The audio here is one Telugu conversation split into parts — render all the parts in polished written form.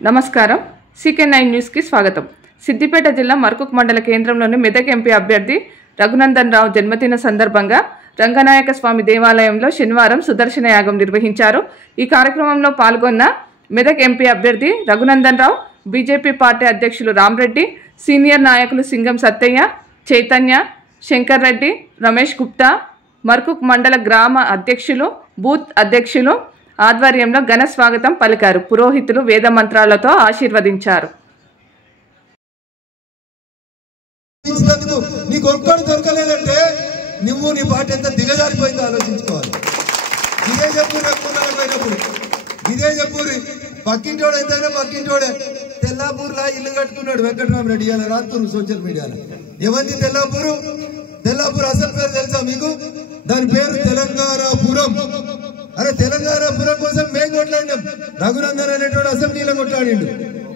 నమస్కారం CK9 న్యూస్ కి స్వాగతం. సిద్దిపేట జిల్లా మర్కుక్ మండల కేంద్రంలోని మెదక్ ఎంపీ అభ్యర్థి రఘునందన్ రావు జన్మదిన సందర్భంగా రంగనాయక స్వామి దేవాలయంలో శనివారం సుదర్శన యాగం నిర్వహించారు. ఈ కార్యక్రమంలో పాల్గొన్న మెదక్ ఎంపీ అభ్యర్థి రఘునందన్ రావు, బీజేపీ పార్టీ అధ్యక్షులు రామరెడ్డి, సీనియర్ నాయకులు సింగం సత్తయ్య, చైతన్య, శంకర్ రెడ్డి, రమేష్ గుప్తా, మర్కుక్ మండల గ్రామ అధ్యక్షులు, బూత్ అధ్యక్షులు ఆధ్వర్యంలో ఘన స్వాగతం పలికారు. పురోహితులు వేద మంత్రాలతో ఆశీర్వదించారు. నీకు ఒక్కడు దొరకలేదంటే నువ్వు నీ పార్టీ ఎంత దిగజారిపోయిందో ఆలోచించుకోవాలి. ఇదే చెప్పు పోయినప్పుడు ఇదే చెప్పు. పక్కింటోడు ఎంతైనా పక్కింటోడే. తెల్లాపూర్లా ఇల్లు కట్టుకున్నాడు వెంకటరామరెడ్డి, ఇలా రాస్తున్నారు సోషల్ మీడియాలో. ఎవరిది తెల్లాపూరు? తెల్లాపూర్ అసలు పేరు తెలుసా మీకు? దాని పేరు తెలంగాణపురం. అరే తెలంగాణపురం కోసం మేము కొట్లాడినాం. రఘునందన్ అనేటోడు అసెంబ్లీలో కొట్లాడిండు.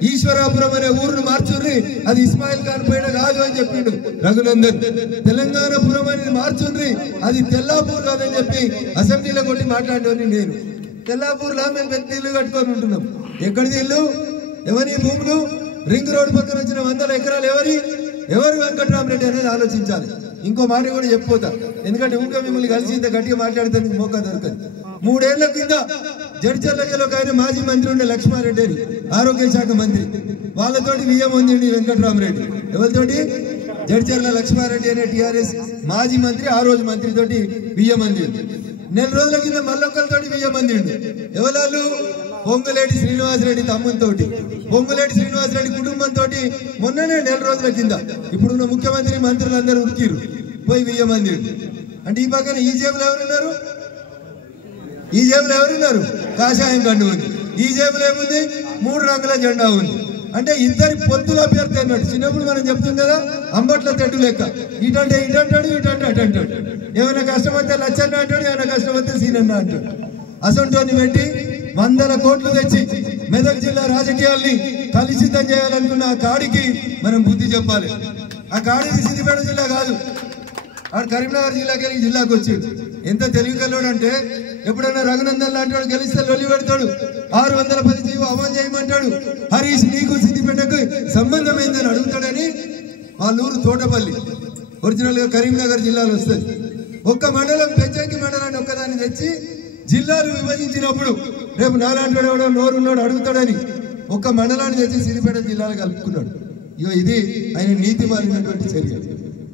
ఈశ్వరాపురం అనే ఊరును మార్చుర్రి, అది ఇస్మాయిల్ ఖాన్ పైన కాదు అని చెప్పిండు రఘునందన్. తెలంగాణపురం అని మార్చుర్రి, అది తెల్లాపూర్ కాదని చెప్పి అసెంబ్లీలో కొట్టి మాట్లాడేవాడిని నేను. తెల్లాపూర్లో మేము పెద్ద ఇల్లు కట్టుకొని ఉంటున్నాం. ఎక్కడిది ఇల్లు? ఎవరి భూములు? రింగ్ రోడ్ పక్కన వచ్చిన 100 ఎకరాలు ఎవరు వెంకటరామరెడ్డి అనేది ఆలోచించాలి. ఇంకో మాట కూడా చెప్పిపోతా, ఎందుకంటే ఊరికే మిమ్మల్ని కలిసి ఇంత గట్టిగా మాట్లాడితే మోకా దొరకదు. 3 ఏళ్ల కింద జడ్చర్లకి ఒక ఆయన మాజీ మంత్రి ఉండే లక్ష్మారెడ్డి అని, ఆరోగ్య శాఖ మంత్రి, వాళ్ళతోటి వియ్యం ఉంది వెంకటరామరెడ్డి. ఎవరితోటి? జడ్చర్ల లక్ష్మారెడ్డి అనే టీఆర్ఎస్ మాజీ మంత్రి, ఆ రోజు మంత్రితోటి వియ్యం ఉంది. 4 రోజుల కింద మళ్ళొక్కరితోటి వియ్యం ఉంది. ఎవరు? పొంగులేటి శ్రీనివాసరెడ్డి తమ్మునితోటి, పొంగులేటి శ్రీనివాసరెడ్డి కుటుంబంతో మొన్ననే 4 రోజుల కింద ఇప్పుడున్న ముఖ్యమంత్రి మంత్రులందరూ ఉరికిరు పోయి వియ్యం ఉంది. అంటే ఈ పక్కన ఈ జేబులో ఎవరున్నారు? ఈ జేబులో ఎవరున్నారు? కాషాయం కండు ఉంది. ఈ జేబులో ఏముంది? 3 రంగుల జెండా ఉంది. అంటే ఇద్దరి పొత్తుల అభ్యర్థి అన్నాడు. చిన్నప్పుడు మనం చెప్తుంది కదా, అంబట్ల తెడ్డు లెక్క. ఇటంటే ఇటంటాడు, ఇటంటే అటంటాడు. ఏమైనా కష్టం వస్తే లచ్చన్న అంటాడు, ఏమైనా కష్టం వస్తే సీనన్న అంటాడు. అసంటోని పెట్టి 100 కోట్లు తెచ్చి మెదక్ జిల్లా రాజకీయాల్ని కలుషితం చేయాలనుకున్న ఆ కాడికి మనం బుద్ధి చెప్పాలి. ఆ కాడికి సిద్దిపేట జిల్లా కాదు, ఆడు కరీంనగర్ జిల్లాకి వెళ్ళి జిల్లాకు వచ్చింది. ఎంత తెలివికల్లోడు అంటే, ఎప్పుడైనా రఘునందన్ లాంటి వాడు గెలిస్తే లొల్లి పెడతాడు, 610 జీవో అమలు చేయమంటాడు. హరీష్ నీకు సిద్దిపేటకు సంబంధం ఏందని అడుగుతాడని వాళ్ళ ఊరు తోటపల్లి, ఒరిజినల్ గా కరీంనగర్ జిల్లాలో వస్తుంది. ఒక్క మండలం పెంచంకి మండలాన్ని ఒక్కదాన్ని తెచ్చి జిల్లాలు విభజించినప్పుడు రేపు నాలాంటి వాడు నోరున్నాడు అడుగుతాడని ఒక్క మండలాన్ని తెచ్చి సిద్దిపేట జిల్లాలో కలుపుకున్నాడు. ఇగో ఇది ఆయన నీతి మారినటువంటి చర్య,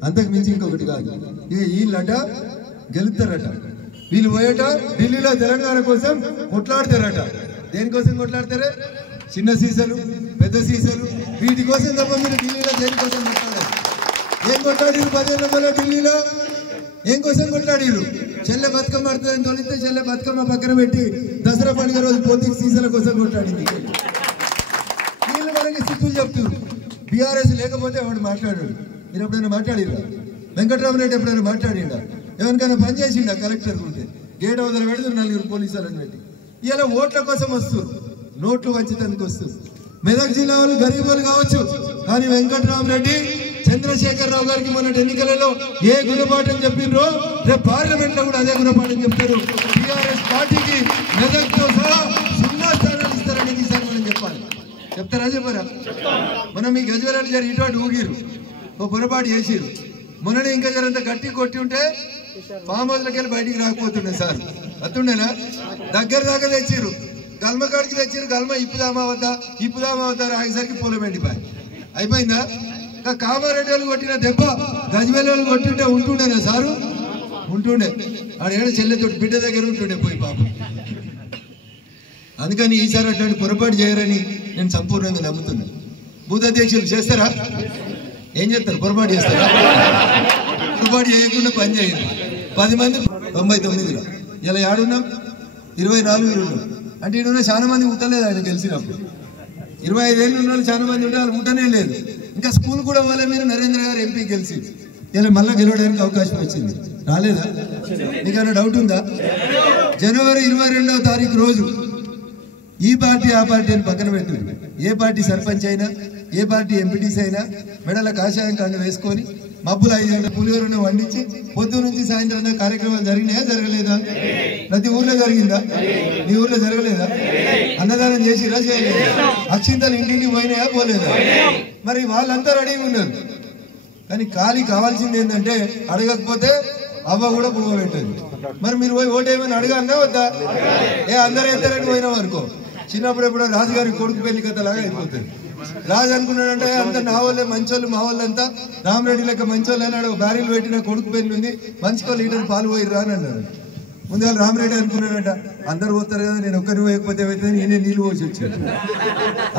అంతకు మించి ఇంకొకటి కాదు. ఇక వీళ్ళట గెలుస్తారట, వీళ్ళు పోయేట ఢిల్లీలో తెలంగాణ కోసం కొట్లాడతారట. దేనికోసం కొట్లాడతారే? చిన్న సీసలు, పెద్ద సీసలు, వీటి కోసం తప్ప మీరు ఢిల్లీలో దేనికోసం కొట్లాడారు? ఏం కొట్లాడిరు 10 ఏళ్ళ ఢిల్లీలో? ఏం కోసం కొట్లాడిరు? చెల్లె బతుకమ్మ ఆడుతుందని తొలిస్తే చెల్లె బతుకమ్మ పక్కన పెట్టి దసరా పండుగ రోజు పోతే సీసల కోసం కొట్లాడింది. వీళ్ళు మనకి సిక్కులు చెప్తున్నారు. బీఆర్ఎస్ లేకపోతే వాడు మాట్లాడాడు. మీరు ఎప్పుడైనా మాట్లాడిరా? వెంకటరామరెడ్డి ఎప్పుడైనా మాట్లాడిండా? ఎవరికైనా పని చేసిండా? కలెక్టర్ ఉంటే గేట్ అవతల పెడుతున్నారు 4 పోలీసులను పెట్టి. ఇలా ఓట్ల కోసం వస్తారు, నోట్లు వంచడానికి వస్తారు. మెదక్ జిల్లా వాళ్ళు గరీబులు కావచ్చు, కానీ వెంకటరామరెడ్డి, చంద్రశేఖరరావు గారికి మొన్న ఎన్నికలలో ఏ గుణపాఠం చెప్పిండ్రో రేపు పార్లమెంట్ లో కూడా అదే గుణపాఠం చెప్తారు. టీఆర్ఎస్ పార్టీకి మెదక్ తో సహా 0 స్థానాలు ఇస్తారనేది ఈసారి మనం చెప్పాలి. చెప్తారా? చెప్పారా? మనం మీ గజవరెడ్డి గారు ఇటువంటి ఊగిరు, ఓ పొరపాటు చేసిరు. మొన్ననే ఇంకా జరంత గట్టి కొట్టి ఉంటే ఫామ్ హౌస్లకి వెళ్ళి బయటికి రాకపోతుండే సార్. అత్తుండేనా? దగ్గర దాకా తెచ్చిరు, గల్మకాడికి తెచ్చిరు. గల్మ ఇప్పుదామా వద్దా రాగేసరికి పొలం ఎండిపోయి అయిపోయిందా? కామారెడ్డి వాళ్ళు కొట్టిన దెబ్బ గజ్వేల్ వాళ్ళు కొట్టింటే ఉంటుండేనా సారు? ఉంటుండే. ఆడేడ చెల్లెతోటి బిడ్డ దగ్గర ఉంటుండే పోయి పాపం. అందుకని ఈసారి అట్లాంటి పొరపాటు చేయరని నేను సంపూర్ణంగా నమ్ముతున్నాను. బూత్ అధ్యక్షులు చేస్తారా? ఏం చేస్తారు? పొరపాటు చేస్తారా? పొరపాటు చేయకుండా పని చేయండి. 10 మంది 99లో ఇలా ఏడున్నాం, 24 ఉన్నాం. అంటే ఈయన చాలా మంది ఉండలేదు. ఆయన గెలిచినప్పుడు 25 ఏళ్ళు ఉన్న వాళ్ళు చాలా మంది ఉంటే వాళ్ళు ఉండనే లేదు. ఇంకా స్కూల్ కూడా వాళ్ళ మీరు నరేంద్ర గారు ఎంపీ గెలిచి ఇలా మళ్ళీ గెలవడానికి అవకాశం వచ్చింది. రాలేదా? నీకైనా డౌట్ ఉందా? జనవరి 22వ తారీఖు రోజు ఈ పార్టీ ఆ పార్టీ అని పక్కన పెట్టింది. ఏ పార్టీ సర్పంచ్ అయినా, ఏ పార్టీ ఎంపీటీసీ అయినా మెడల కాషాయం కండు వేసుకొని మబ్బులు 5 గంటల పులిహోరను వండించి పొద్దు నుంచి సాయంత్రం దాకా కార్యక్రమాలు జరిగినాయా జరగలేదా? ప్రతి ఊర్లో జరిగిందా? మీ ఊర్లో జరగలేదా? అన్నదానం చేసిరా చేయలేదా? అక్షింతలు ఇంటింటికి పోయినాయా పోలేదా? మరి వాళ్ళంతా రెడీగా ఉన్నారు. కానీ ఖాళీ కావాల్సింది ఏంటంటే అడగకపోతే అవ్వ కూడా పువ్వు పెట్టదు. మరి మీరు పోయి ఓటేమని అడగాలన్నా వద్దా? అందరూ ఎత్తారని పోయినాం అనుకో, చిన్నప్పుడు ఎప్పుడో రాజుగారి కొడుకు పెళ్లి కథలాగా అయిపోతుంది. రాజు అనుకున్నాడంటే అంత నా వాళ్ళే మంచోళ్ళు, మా వాళ్ళంతా రామరెడ్డి లెక్క మంచోళ్ళు అన్నాడు. బ్యారీలు పెట్టిన కొడుకు పెళ్లి ఉంది, మంచికో లీటర్ పాలు పోయిర్రా అని అన్నాడు. ముందుగా రామరెడ్డి అనుకున్నాడంట అందరు పోతారు కదా, నేను ఒక్కరిని పోయకపోతే ఏమైతే నేనే నీళ్ళు పోసి వచ్చాడు.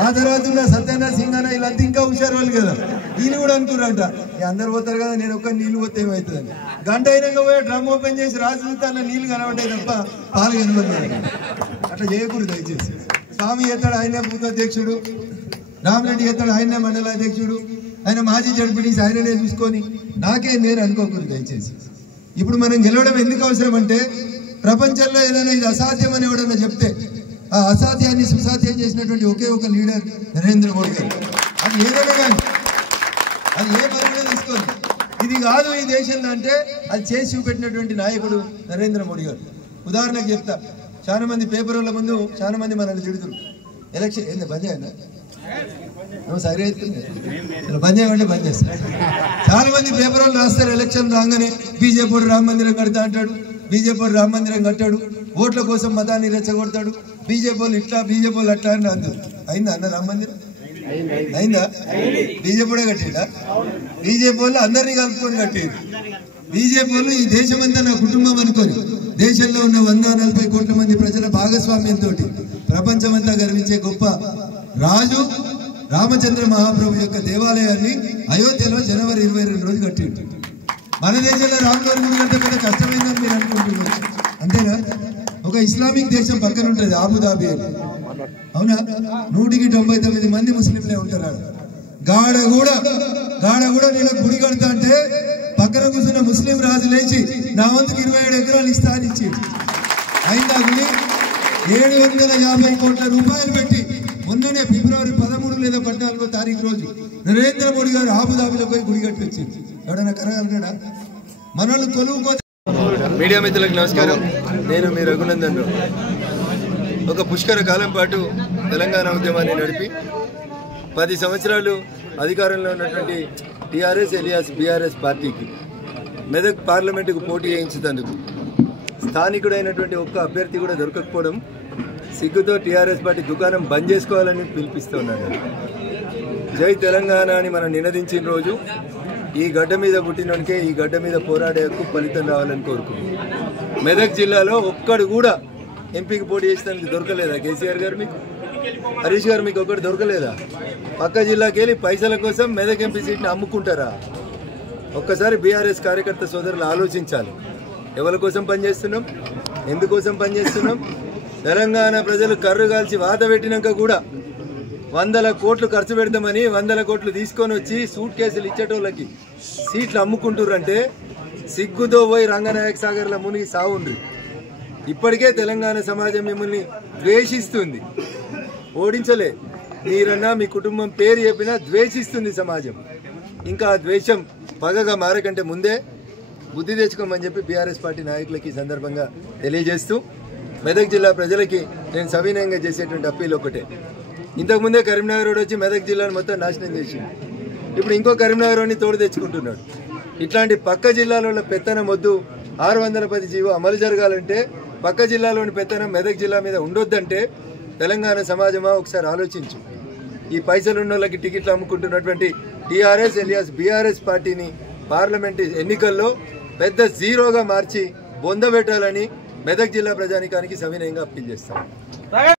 ఆ తర్వాత ఉన్న సత్యన్న సింగన్న వీళ్ళంతా ఇంకా హుషారు వాళ్ళు కదా, వీళ్ళు కూడా అనుకున్నారంట అందరు పోతారు కదా, నేను ఒక్కరి నీళ్ళు పోతే ఏమవుతుందని. గంట అయినాక పోయి డ్రమ్ ఓపెన్ చేసి రాజు చూస్తాను నీళ్లు కనబడ్డాయి తప్ప పాలు కనబడ్డాయి. అట్లా చేయకూడదు దయచేసి. స్వామి ఎత్తాడు ఆయనే బూత్ అధ్యక్షుడు, రామరెడ్డి ఎత్తాడు ఆయనే మండల అధ్యక్షుడు, ఆయన మాజీ జడ్పీటీసీ ఆయననే చూసుకొని నాకే నేను అనుకోకూడదు దయచేసి. ఇప్పుడు మనం గెలవడం ఎందుకు అవసరం అంటే ప్రపంచంలో ఏదైనా ఇది అసాధ్యం అని ఎవడన్నా చెప్తే ఆ అసాధ్యాన్ని సుసాధ్యం చేసినటువంటి ఒకే ఒక లీడర్ నరేంద్ర మోడీ గారు. అది ఏదైనా కానీ అది ఏ పని తీసుకోండి, ఇది కాదు ఈ దేశంలో అంటే అది చేసి చూపెట్టినటువంటి నాయకుడు నరేంద్ర మోడీ గారు. ఉదాహరణకు చెప్తా, చాలా మంది పేపర్ల ముందు చాలా మంది మనల్ని తిడుతున్నారు. ఎలక్షన్ ఏంది బంద్ చేయండి, సరే అవుతుంది బంద్ చేయమంటే బంద్ చేస్తారు. చాలా మంది పేపర్లు రాస్తారు ఎలక్షన్ రాగానే బీజేపీ రామ మందిరం కడతా అంటాడు, బీజేపీ రామ మందిరం కట్టాడు, ఓట్ల కోసం మతాన్ని రెచ్చగొడతాడు, బీజేపీ ఇట్లా బీజేపీ అట్లా అని అందరు. అయిందా అన్న రామ మందిరం? అయిందా? బీజేపీ కట్టిందా? బీజేపీ వాళ్ళు అందరినీ కలుపుకొని కట్టేది. బీజేపీ వాళ్ళు ఈ దేశమంతా నా కుటుంబం అనుకొని దేశంలో ఉన్న 140 కోట్ల మంది ప్రజల భాగస్వామ్యంతో ప్రపంచమంతా గర్వించే గొప్ప రాజు రామచంద్ర మహాప్రభు యొక్క దేవాలయాన్ని అయోధ్యలో జనవరి 22 రోజు కట్టిండు. మన దేశంలో రాముల గుడి కంటే పెద్ద కష్టమైందని మీరు అనుకుంటున్నారు. అంతేనా? ఒక ఇస్లామిక్ దేశం పక్కన ఉంటుంది అబుదాబి అని, అవునా? 199 మంది ముస్లింలే ఉంటారు. గాడ కూడా నేను గుడి కడతా అంటే పక్కన కూర్చున్న ముస్లిం రాజు లేచి నా వంతుకు 27 ఎకరాలు ఇస్తా అని ఇచ్చింది. అయిందా గుడి? 750 కోట్ల రూపాయలు పెట్టి మొన్ననే ఫిబ్రవరి 13 లేదా 14వ తారీఖు రోజు నరేంద్ర మోడీ గారు అబుదాబిలో పోయి గుడి కట్టి వచ్చింది. ఎవడన్నా కరగలడా? మనల్ని కొలువుకోతే. మీడియా మిత్రులకు నమస్కారం. నేను మీ రఘునందన్ రావు. ఒక పుష్కర కాలం పాటు తెలంగాణ ఉద్యమాన్ని నడిపి 10 సంవత్సరాలు అధికారంలో ఉన్నటువంటి టీఆర్ఎస్ ఎలియాస్ బీఆర్ఎస్ పార్టీకి మెదక్ పార్లమెంటుకు పోటీ చేయించేందుకు స్థానికుడైనటువంటి ఒక్క అభ్యర్థి కూడా దొరకకపోవడం సిగ్గుతో టీఆర్ఎస్ పార్టీ దుకాణం బంద్ చేసుకోవాలని పిలిపిస్తున్నారు. జై తెలంగాణ అని మనం నినదించిన రోజు ఈ గడ్డ మీద పుట్టినోనికే ఈ గడ్డ మీద పోరాడే హక్కు ఫలితం రావాలని కోరుకున్నాం. మెదక్ జిల్లాలో ఒక్కడు కూడా ఎంపీకి పోటీ చేసేందుకు దొరకలేదా? కేసీఆర్ గారు మీకు, హరీష్ గారు మీకు ఒక్కటి దొరకలేదా? పక్క జిల్లాకి వెళ్ళి పైసల కోసం మెదక్ ఎంపీ సీట్ని అమ్ముకుంటారా? ఒక్కసారి బీఆర్ఎస్ కార్యకర్త సోదరులు ఆలోచించాలి. ఎవరి కోసం పనిచేస్తున్నాం, ఎందుకోసం పనిచేస్తున్నాం? తెలంగాణ ప్రజలు కర్రు కాల్చి వాత పెట్టినాక కూడా 100 కోట్లు ఖర్చు పెడతామని 100 కోట్లు తీసుకొని వచ్చి సూట్ కేసులు ఇచ్చేటోళ్ళకి సీట్లు అమ్ముకుంటుర్రంటే సిగ్గుతో పోయి రంగనాయక సాగర్ల మునిగి సావుండ్రి. ఇప్పటికే తెలంగాణ సమాజం మిమ్మల్ని ద్వేషిస్తుంది. ఓడించలే మీరన్నా మీ కుటుంబం పేరు చెప్పినా ద్వేషిస్తుంది సమాజం. ఇంకా ఆ ద్వేషం పగగా మారకంటే ముందే బుద్ధి తెచ్చుకోమని చెప్పి బీఆర్ఎస్ పార్టీ నాయకులకి ఈ సందర్భంగా తెలియజేస్తూ మెదక్ జిల్లా ప్రజలకి నేను సవినయంగా చేసేటువంటి అప్పీల్ ఒకటే. ఇంతకుముందే కరీంనగర్ రోడ్ వచ్చి మెదక్ జిల్లాను మొత్తం నాశనం చేసింది. ఇప్పుడు ఇంకో కరీంనగర్ రోడ్ని తోడు తెచ్చుకుంటున్నాడు. ఇట్లాంటి పక్క జిల్లాలో పెత్తనం వద్దు, 610 జీవో అమలు జరగాలంటే పక్క జిల్లాలోని పెత్తనం మెదక్ జిల్లా మీద ఉండొద్దంటే తెలంగాణ సమాజమా ఒకసారి ఆలోచించు. ఈ పైసలున్న వాళ్ళకి టికెట్లు అమ్ముకుంటున్నటువంటి టీఆర్ఎస్ ఎలియాస్ బీఆర్ఎస్ పార్టీని పార్లమెంటు ఎన్నికల్లో పెద్ద జీరోగా మార్చి బొందబెట్టాలని మెదక్ జిల్లా ప్రజానికానికి సవినయంగా అప్పీల్ చేస్తాను.